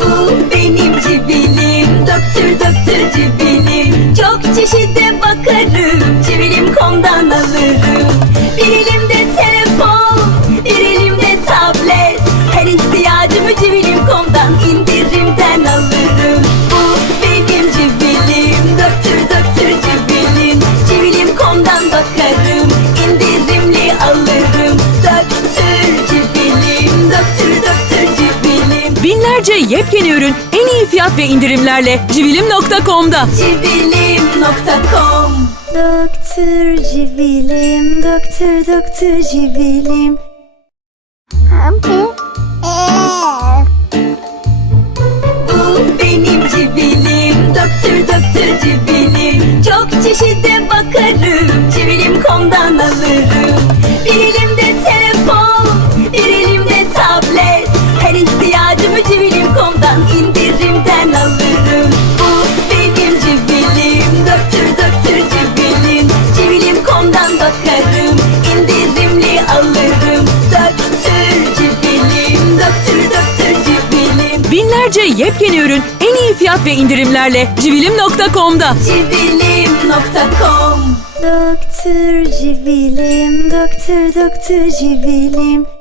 Bu benim cibilim Döktür döktür cibilim. Çok çeşide bakarım Cibilim.com'dan alırım. Bir elimde telefon Bir elimde tablet. Her ihtiyacımı Cibilim.com'dan indirimden alırım Binlerce yepyeni ürün en iyi fiyat ve indirimlerle civilim.com'da. Cibilim.com Doktor civilim, doktor doktor civilim. Bu benim cibilim Döktür döktür cibilim Çok çeşide bakarım Binlerce yepyeni ürün en iyi fiyat ve indirimlerle civilim.com'da. Cibilim.com Doktor civilim, doktor doktor civilim.